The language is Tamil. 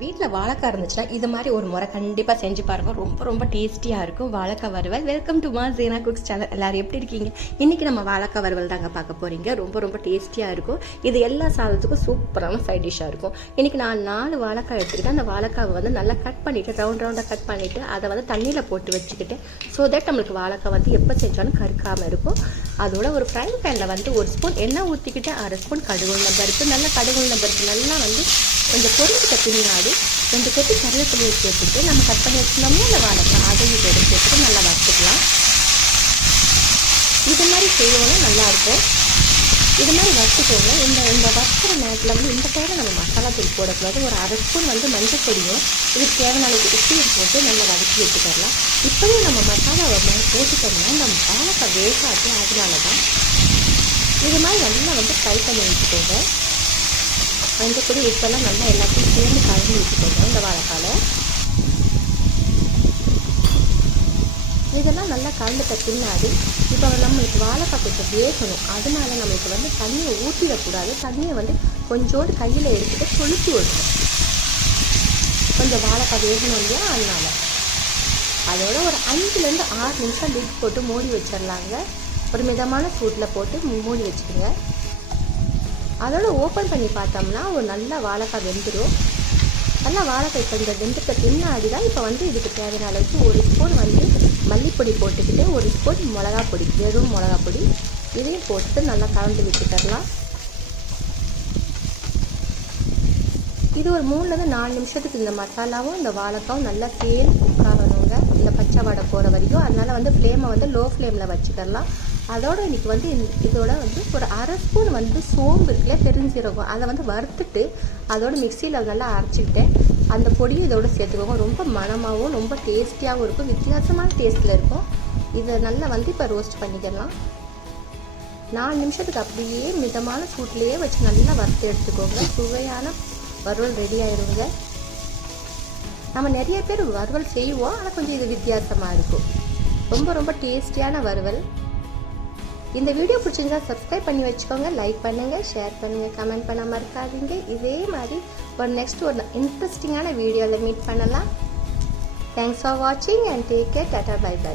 வீட்டில் வாழைக்காய் இருந்துச்சுன்னா இது மாதிரி ஒரு முறை கண்டிப்பாக செஞ்சு பாருங்க. ரொம்ப ரொம்ப டேஸ்டியாக இருக்கும். வாழைக்காய் வறுவல். வெல்கம் டு மா ஜீனா குக்ஸ் சேனல் எல்லாரும் எப்படி இருக்கீங்க? இன்றைக்கி நம்ம வாழைக்காய் வறுவல் தாங்க பார்க்க போகிறீங்க ரொம்ப ரொம்ப டேஸ்டியாக இருக்கும். இது எல்லா சாதத்துக்கும் சூப்பரான சைட் டிஷ்ஷாக இருக்கும். இன்றைக்கி நான் நாலு வாழைக்காய் எடுத்துக்கிட்டு அந்த வாழைக்காவை வந்து நல்லா கட் பண்ணிவிட்டு ரவுண்ட் ரவுண்டாக கட் பண்ணிவிட்டு அதை வந்து தண்ணியில் போட்டு வச்சுக்கிட்டு ஸோ தட் நம்மளுக்கு வாழைக்காய் வந்து எப்போ செஞ்சாலும் கருக்காமல் இருக்கும். அதோட ஒரு ஃப்ரை பேனில் வந்து ஒரு ஸ்பூன் எண்ணெய் ஊற்றிக்கிட்டு அரை ஸ்பூன் கடுகு பருப்பு நல்லா கடுகுள்ள பருப்பு நல்லா வந்து கொஞ்சம் பொரிஞ்சுட்ட பின்னாடி ரெண்டு கட்டி கருவேப்பிலையை சேர்த்துட்டு நம்ம கட் பண்ணி வச்சுருந்தோம்னா அந்த வாழைக்காய் அதையும் இதோட சேர்த்துட்டு நல்லா வறுத்துக்கலாம் இது மாதிரி செய்யணும் நல்லாயிருக்கும் இது மாதிரி வறுத்துக்கோங்க இந்த இந்த வறுக்கிற நேரத்தில் வந்து இந்த டைமில் நம்ம மசாலா தூள் போடக்கூடாது. ஒரு அரை ஸ்பூன் வந்து மஞ்சள் பொடியும் இதுக்கு தேவையான அளவுக்கு உப்பையும் போட்டு நல்லா வதக்கி வச்சுக்கலாம். இப்போவே நம்ம மசாலாவை மேலே போட்டுட்டோம்னா நம்ம வாழைக்காய் வேகாது அதனால தான் இது மாதிரி நல்லா வந்து ஃப்ரை பண்ணி வச்சுக்கோங்க. மஞ்சள் பொடி உப்பெல்லாம் நல்லா எல்லாத்தையும் சேர்ந்து கலந்து வச்சுக்கோங்க இந்த வாழைக்கால. இதெல்லாம் நல்லா கலந்துட்ட பின்னாடி இப்போ நம்மளுக்கு வாழைக்காய் கொஞ்சம் வேகணும். அதனால நம்மளுக்கு வந்து தண்ணியை ஊற்றிடக்கூடாது தண்ணியை வந்து கொஞ்சோடு கையில் எடுத்துகிட்டு கொளுத்தி விடணும். கொஞ்சம் வாழைக்காய் வேகணும் இல்லையா? அதனால. அதோட ஒரு அஞ்சுலேருந்து ஆறு நிமிஷம் லிட் போட்டு மூடி வச்சிடலாங்க. ஒரு மிதமான சூட்டில் போட்டு மூடி வச்சுக்கோங்க. அதோட ஓப்பன் பண்ணி பார்த்தோம்னா ஒரு நல்ல வாழைக்காய் வெந்துடும் நல்லா வாழைக்காய் கொஞ்சம் வெந்துட்ட பின்னாடி தான் இப்போ வந்து இதுக்கு தேவையான அளவுக்கு ஒரு ஸ்பூன் வந்து மல்லிப்பொடி போட்டுக்கிட்டு ஒரு ஸ்பூன் மிளகா பொடி வெறும் மிளகா பொடி. இதையும் போட்டு நல்லா கலந்து விட்டுக்கலாம் இது ஒரு மூணுலேருந்து நாலு நிமிஷத்துக்கு இந்த மசாலாவும் இந்த வாழைக்காவும் நல்லா சேர்ந்து குக் ஆகணுங்க இந்த பச்சை வடை போகிற வரைக்கும். அதனால் வந்து ஃப்ளேமை வந்து லோ ஃப்ளேமில் வச்சுக்கலாம் அதோட இன்றைக்கி வந்து இதோட வந்து ஒரு அரை ஸ்பூன் வந்து சோம்பு இருக்குல்ல பெருஞ்சீரகம் அதை வந்து வறுத்துட்டு அதோட மிக்சியில் நல்லா அரைச்சிக்கிட்டேன். அந்த பொடியும் இதோட சேர்த்துக்கோங்க. ரொம்ப மணமாகவும் ரொம்ப டேஸ்டியாகவும் இருக்கும். வித்தியாசமான டேஸ்ட்டில் இருக்கும். இதை நல்லா வந்து இப்போ ரோஸ்ட் பண்ணிக்கலாம். நாலு நிமிஷத்துக்கு அப்படியே மிதமான சூட்லேயே வச்சு நல்லா வறுத்து எடுத்துக்கோங்க. சுவையான வறுவல் ரெடி ஆயிடுங்க. நம்ம நிறைய பேர் வறுவல் செய்வோம். ஆனால் கொஞ்சம் இது வித்தியாசமாக இருக்கும். ரொம்ப ரொம்ப டேஸ்டியான வறுவல். இந்த வீடியோ பிடிச்சிருந்தா சப்ஸ்கிரைப் பண்ணி வச்சுக்கோங்க லைக் பண்ணுங்கள் ஷேர் பண்ணுங்கள் கமெண்ட் பண்ண மறக்காதீங்க. இதே மாதிரி ஒரு நெக்ஸ்ட் ஒரு இன்ட்ரெஸ்டிங்கான வீடியோவில் மீட் பண்ணலாம். தேங்க்ஸ் ஃபார் வாட்சிங் and take care tata bye by